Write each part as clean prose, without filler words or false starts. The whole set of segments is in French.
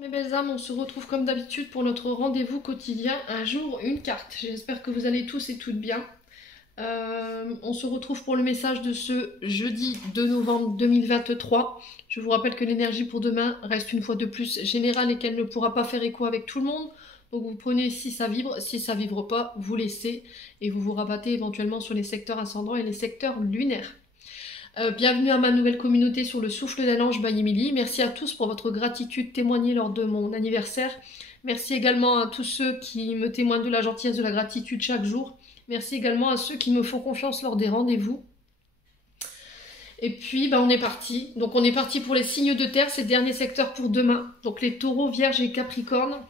Mes belles âmes, on se retrouve comme d'habitude pour notre rendez-vous quotidien, un jour, une carte. J'espère que vous allez tous et toutes bien. On se retrouve pour le message de ce jeudi 2 novembre 2023. Je vous rappelle que l'énergie pour demain reste une fois de plus générale et qu'elle ne pourra pas faire écho avec tout le monde. Donc vous prenez si ça vibre, si ça vibre pas, vous laissez et vous vous rabattez éventuellement sur les secteurs ascendants et les secteurs lunaires. Bienvenue à ma nouvelle communauté sur le souffle d'un ange by Emily. Merci à tous pour votre gratitude témoignée lors de mon anniversaire. Merci également à tous ceux qui me témoignent de la gentillesse, de la gratitude chaque jour. Merci également à ceux qui me font confiance lors des rendez-vous. Et puis on est parti. Donc on est parti pour les signes de terre, ces derniers secteurs pour demain. Donc les taureaux, vierges et capricornes.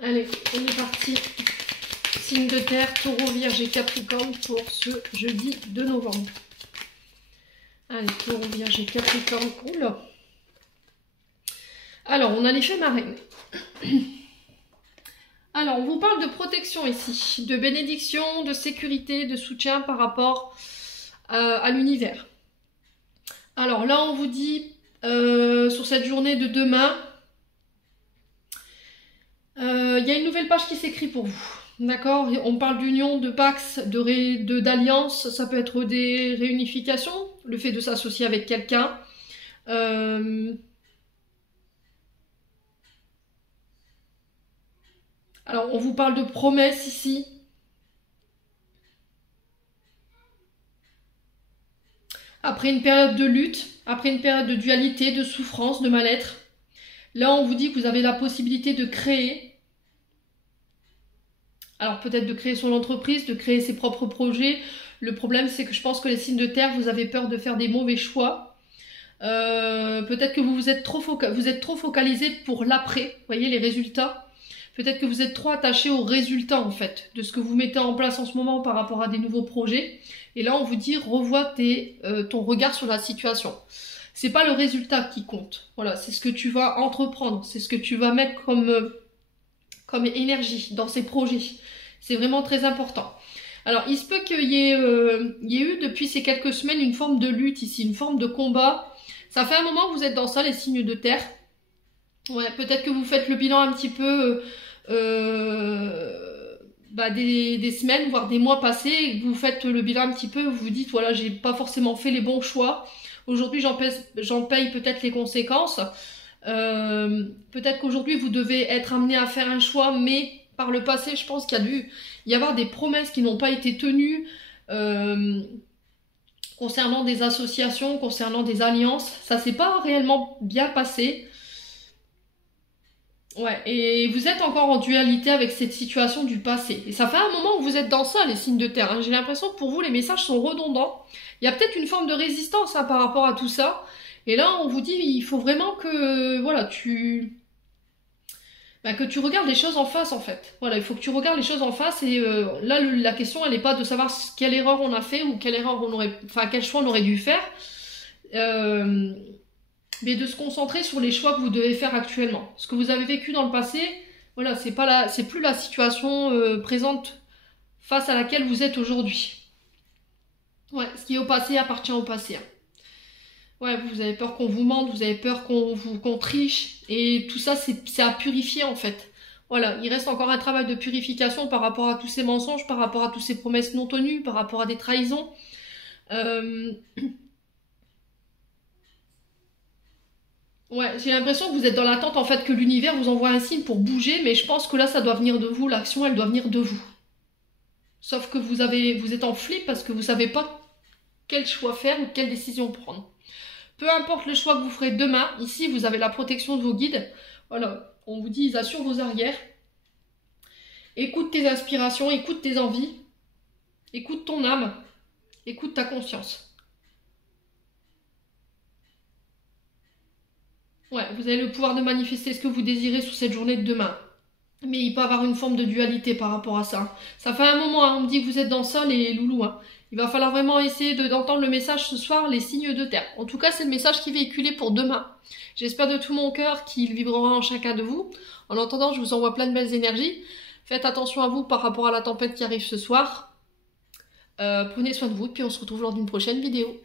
Allez, on est parti. Signes de terre, taureaux, vierges et capricornes pour ce jeudi 2 novembre. Allez, taureau, vierge et capricorne. Oula. Alors, on a l'effet marraine. Alors, on vous parle de protection ici, de bénédiction, de sécurité, de soutien par rapport à l'univers. Alors là, on vous dit, sur cette journée de demain, il y a une nouvelle page qui s'écrit pour vous. D'accord, on parle d'union, de pax, d'alliance, ça peut être des réunifications, le fait de s'associer avec quelqu'un. Alors, on vous parle de promesses ici. Après une période de lutte, après une période de dualité, de souffrance, de mal-être, là, on vous dit que vous avez la possibilité de créer. Alors peut-être de créer son entreprise, de créer ses propres projets. Le problème, c'est que je pense que les signes de terre, vous avez peur de faire des mauvais choix. Peut-être que vous êtes trop focalisé pour l'après, vous voyez, les résultats. Peut-être que vous êtes trop attaché aux résultats, en fait, de ce que vous mettez en place en ce moment par rapport à des nouveaux projets. Et là, on vous dit, revois ton regard sur la situation. C'est pas le résultat qui compte. Voilà, c'est ce que tu vas entreprendre, c'est ce que tu vas mettre comme énergie dans ces projets. C'est vraiment très important. Alors, il se peut qu'il y ait eu depuis ces quelques semaines une forme de lutte ici, une forme de combat. Ça fait un moment que vous êtes dans ça, les signes de terre. Ouais, peut-être que vous faites le bilan un petit peu des semaines, voire des mois passés, et que vous faites le bilan un petit peu, vous vous dites, voilà, j'ai pas forcément fait les bons choix. Aujourd'hui, j'en paye peut-être les conséquences. Peut-être qu'aujourd'hui vous devez être amené à faire un choix, mais par le passé je pense qu'il y a dû y avoir des promesses qui n'ont pas été tenues concernant des associations, concernant des alliances. Ça s'est pas réellement bien passé. Ouais, et vous êtes encore en dualité avec cette situation du passé. Et ça fait un moment que vous êtes dans ça, les signes de terre, hein. J'ai l'impression que pour vous les messages sont redondants. Il y a peut-être une forme de résistance par rapport à tout ça. Et là, on vous dit, il faut vraiment que, voilà, que tu regardes les choses en face, en fait. Voilà, il faut que tu regardes les choses en face. Et là, la question, elle n'est pas de savoir quelle erreur on a fait ou quelle erreur quel choix on aurait dû faire. Mais de se concentrer sur les choix que vous devez faire actuellement. Ce que vous avez vécu dans le passé, voilà, c'est plus la situation présente face à laquelle vous êtes aujourd'hui. Ouais, ce qui est au passé appartient au passé, hein. Ouais, vous avez peur qu'on vous mente, vous avez peur qu'on triche, et tout ça, c'est à purifier en fait. Voilà, il reste encore un travail de purification par rapport à tous ces mensonges, par rapport à toutes ces promesses non tenues, par rapport à des trahisons. Ouais, j'ai l'impression que vous êtes dans l'attente en fait que l'univers vous envoie un signe pour bouger, mais je pense que là, ça doit venir de vous, l'action, elle doit venir de vous. Sauf que vous êtes en flip parce que vous savez pas quel choix faire ou quelle décision prendre. Peu importe le choix que vous ferez demain, ici vous avez la protection de vos guides. Voilà, on vous dit ils assurent vos arrières. Écoute tes inspirations, écoute tes envies, écoute ton âme, écoute ta conscience. Ouais, vous avez le pouvoir de manifester ce que vous désirez sur cette journée de demain. Mais il peut y avoir une forme de dualité par rapport à ça. Ça fait un moment, hein, on me dit que vous êtes dans ça, les loulous, hein. Il va falloir vraiment essayer d'entendre le message ce soir, les signes de terre. En tout cas, c'est le message qui est véhiculé pour demain. J'espère de tout mon cœur qu'il vibrera en chacun de vous. En attendant, je vous envoie plein de belles énergies. Faites attention à vous par rapport à la tempête qui arrive ce soir. Prenez soin de vous, et puis on se retrouve lors d'une prochaine vidéo.